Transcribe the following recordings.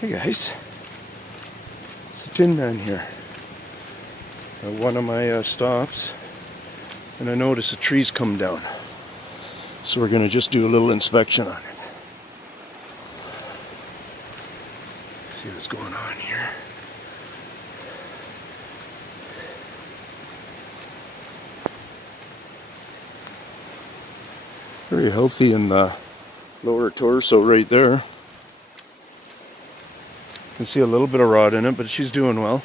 Hey guys, it's the Tin Man here at one of my stops, and I noticed a tree's come down, so we're going to just do a little inspection on it. See what's going on here. Very healthy in the lower torso right there. You can see a little bit of rot in it, but she's doing well.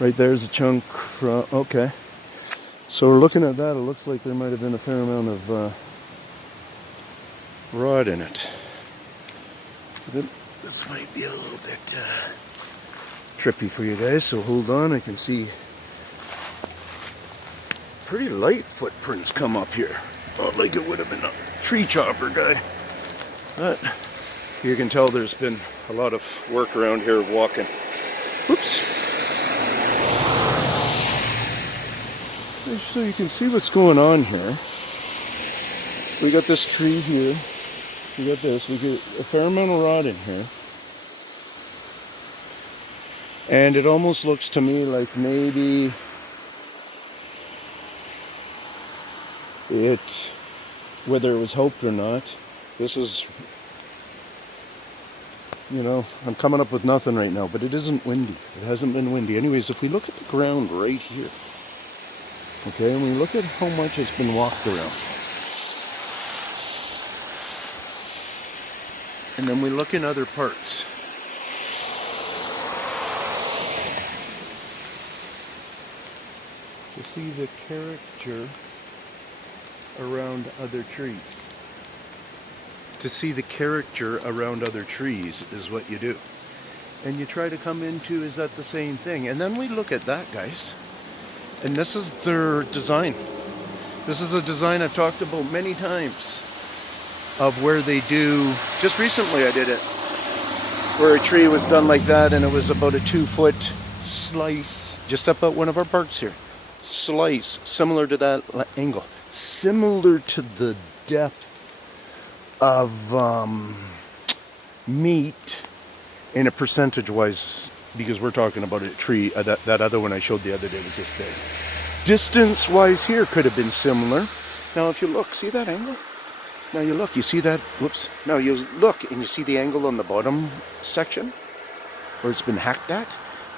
Right there's a chunk from, okay. So we're looking at that, it looks like there might have been a fair amount of rot in it. This might be a little bit trippy for you guys, so hold on. I can see pretty light footprints come up here. Not like it would have been a tree chopper guy. But you can tell there's been a lot of work around here walking. Whoops. So you can see what's going on here. We got this tree here. We got this. We get a fair amount of rot in here. And it almost looks to me like maybe it, whether it was hoped or not, this is, you know, I'm coming up with nothing right now, but it isn't windy. It hasn't been windy. Anyways, if we look at the ground right here, okay, and we look at how much it's been walked around, and then we look in other parts, to see the character around other trees. To see the character around other trees is what you do. And you try to come into, is that the same thing? And then we look at that, guys. And this is their design. This is a design I've talked about many times, of where they do, just recently I did it, where a tree was done like that, and it was about a 2-foot slice, just up at one of our parks here. Slice, similar to that angle. Similar to the depth of meat in a percentage-wise, because we're talking about a tree, that other one I showed the other day was this big. Distance-wise here could have been similar. Now if you look, see that angle? Now you look, you see that, whoops. Now you look and you see the angle on the bottom section where it's been hacked at.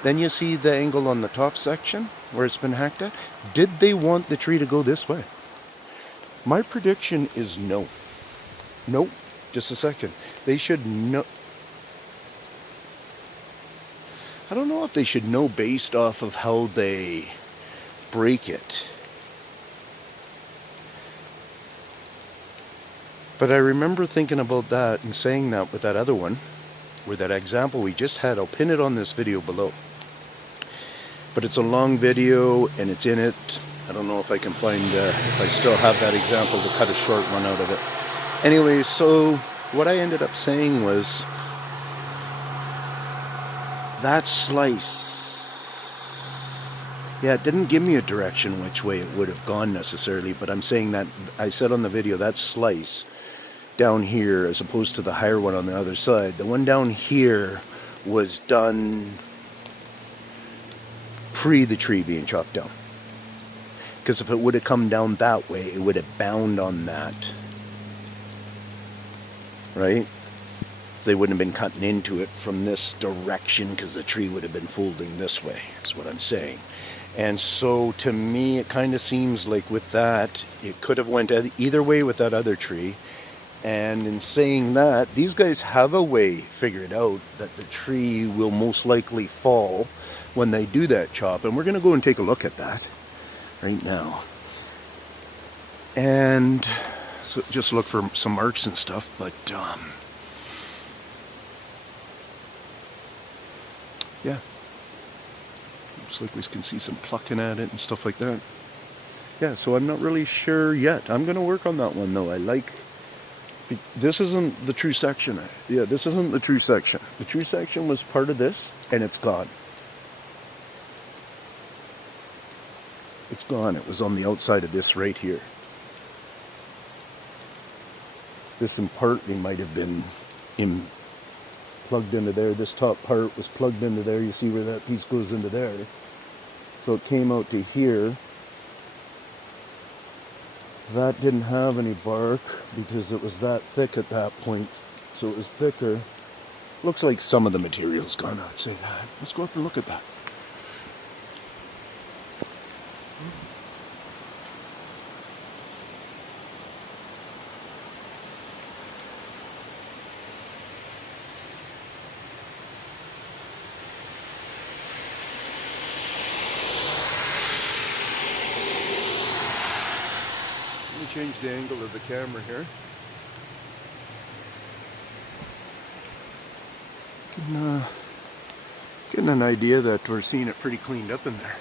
Then you see the angle on the top section where it's been hacked at. Did they want the tree to go this way? My prediction is no. Nope. Just a second. They should know. I don't know if they should know based off of how they break it. But I remember thinking about that and saying that with that other one, where that example we just had. I'll pin it on this video below. But it's a long video and it's in it. I don't know if I can find, if I still have that example to cut a short one out of it. Anyway, so what I ended up saying was, that slice, yeah, it didn't give me a direction which way it would have gone necessarily, but I'm saying that, I said on the video, that slice down here, as opposed to the higher one on the other side, the one down here was done pre the tree being chopped down. Because if it would have come down that way, it would have bound on that. Right? They wouldn't have been cutting into it from this direction, because the tree would have been folding this way, is what I'm saying. And so to me, it kind of seems like with that, it could have went either way with that other tree. And in saying that, these guys have a way figured out that the tree will most likely fall when they do that chop. And we're going to go and take a look at that right now. And so just look for some marks and stuff, but yeah, looks like we can see some plucking at it and stuff like that. Yeah, so I'm not really sure yet. I'm going to work on that one though. This isn't the true section. Yeah, this isn't the true section. The true section was part of this, and it's gone. It's gone. It was on the outside of this right here. This in part, they might have been plugged into there. This top part was plugged into there. You see where that piece goes into there. So it came out to here. That didn't have any bark because it was that thick at that point. So it was thicker. Looks like some of the material's gone, I'd say that. Let's go up and look at that. Let me change the angle of the camera here. Getting an idea that we're seeing it pretty cleaned up in there.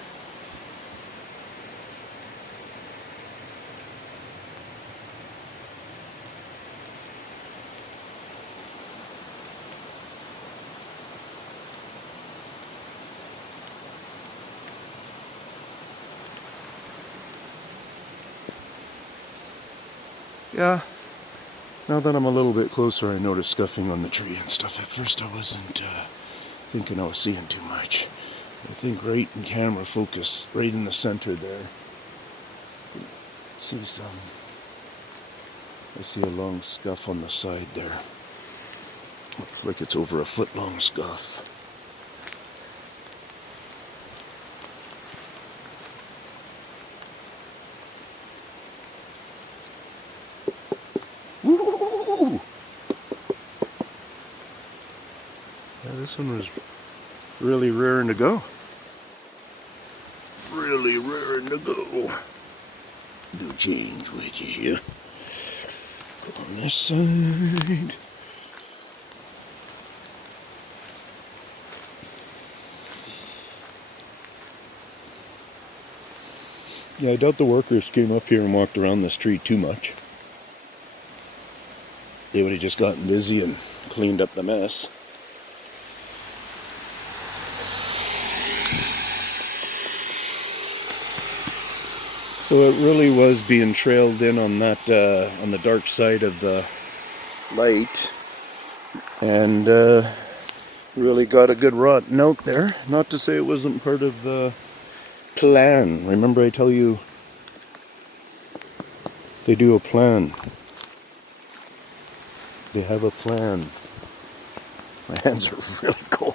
Yeah, now that I'm a little bit closer, I noticed scuffing on the tree and stuff. At first I wasn't thinking I was seeing too much. I think right in camera focus, right in the center there, I see a long scuff on the side there. Looks like it's over a foot long scuff. Woo! Yeah, this one was really raring to go. Really raring to go. Do change with you here. Go on this side. Yeah, I doubt the workers came up here and walked around this tree too much. They would have just gotten busy and cleaned up the mess. So it really was being trailed in on that, on the dark side of the light, and really got a good rot note there. Not to say it wasn't part of the plan. Remember I tell you, they do a plan. They have a plan. My hands are really cold.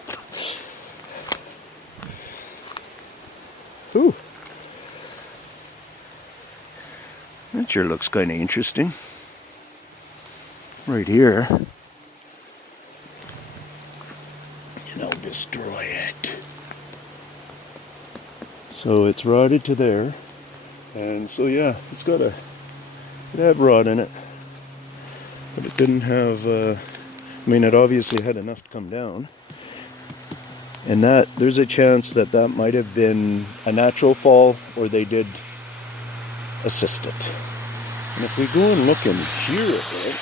Ooh. That sure looks kind of interesting. Right here. And I'll destroy it. So it's rotted to there. And so yeah, it had rot in it. But it didn't have, I mean, it obviously had enough to come down. And there's a chance that might have been a natural fall, or they did assist it. And if we go and look in here a bit,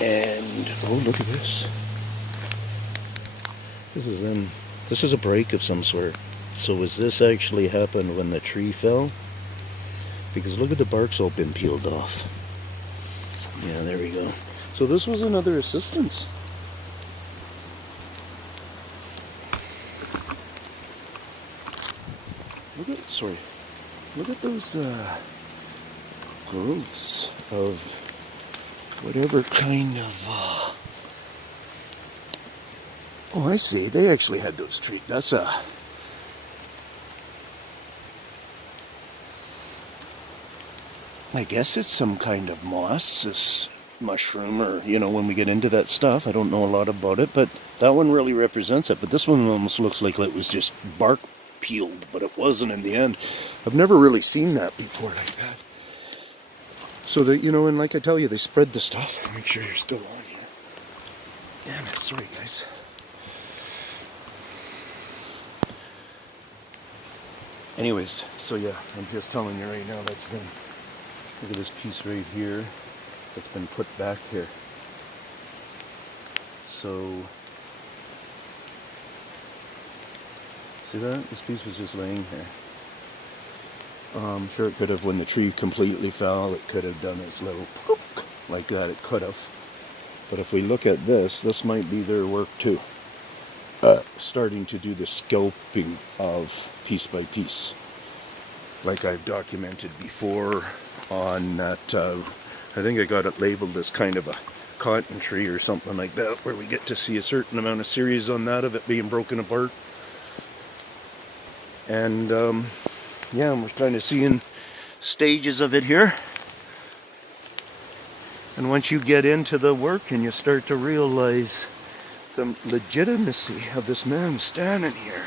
and, oh, look at this. This is a break of some sort. So was this actually happened when the tree fell? Because look at the bark's all been peeled off. Yeah, there we go. So this was another assistance. Look at those growths of whatever kind of oh, I see. They actually had those trees. That's I guess it's some kind of moss, this mushroom, or, you know, when we get into that stuff, I don't know a lot about it, but that one really represents it. But this one almost looks like it was just bark peeled, but it wasn't in the end. I've never really seen that before like that. So that, you know, and like I tell you, they spread the stuff. Make sure you're still on here. Damn it, sorry guys. Anyways, so yeah, I'm just telling you right now, that's them. Look at this piece right here that's been put back here. So, see that? This piece was just laying here. I'm sure it could have, when the tree completely fell, it could have done its little poop like that. It could have. But if we look at this might be their work too. Starting to do the scalping of piece by piece. Like I've documented before on that, I think I got it labeled as kind of a cotton tree or something like that, where we get to see a certain amount of series on that of it being broken apart. And yeah, we're kind of seeing stages of it here. And once you get into the work and you start to realize the legitimacy of this man standing here,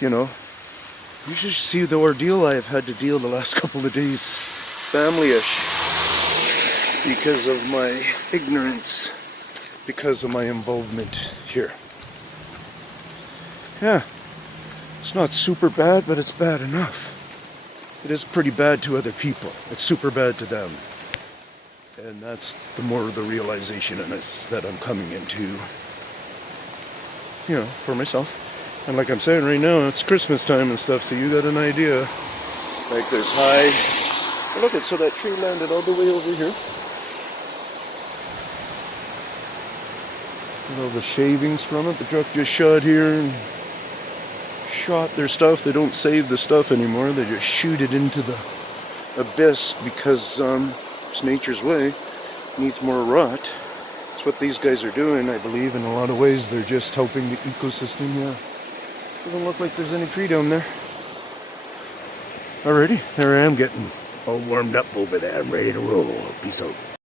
you know, you should see the ordeal I have had to deal the last couple of days, family-ish, because of my ignorance, because of my involvement here. Yeah, it's not super bad, but it's bad enough. It is pretty bad to other people. It's super bad to them. And that's the more of the realization in this that I'm coming into, you know, for myself. And like I'm saying right now, it's Christmas time and stuff, so you got an idea. Like there's high, oh, look at, so that tree landed all the way over here. And all the shavings from it, the truck just shot here and shot their stuff. They don't save the stuff anymore, they just shoot it into the abyss because it's nature's way. It needs more rot. That's what these guys are doing, I believe. In a lot of ways, they're just helping the ecosystem here. Doesn't look like there's any tree down there. Alrighty, there I am getting all warmed up over there. I'm ready to roll. Peace out.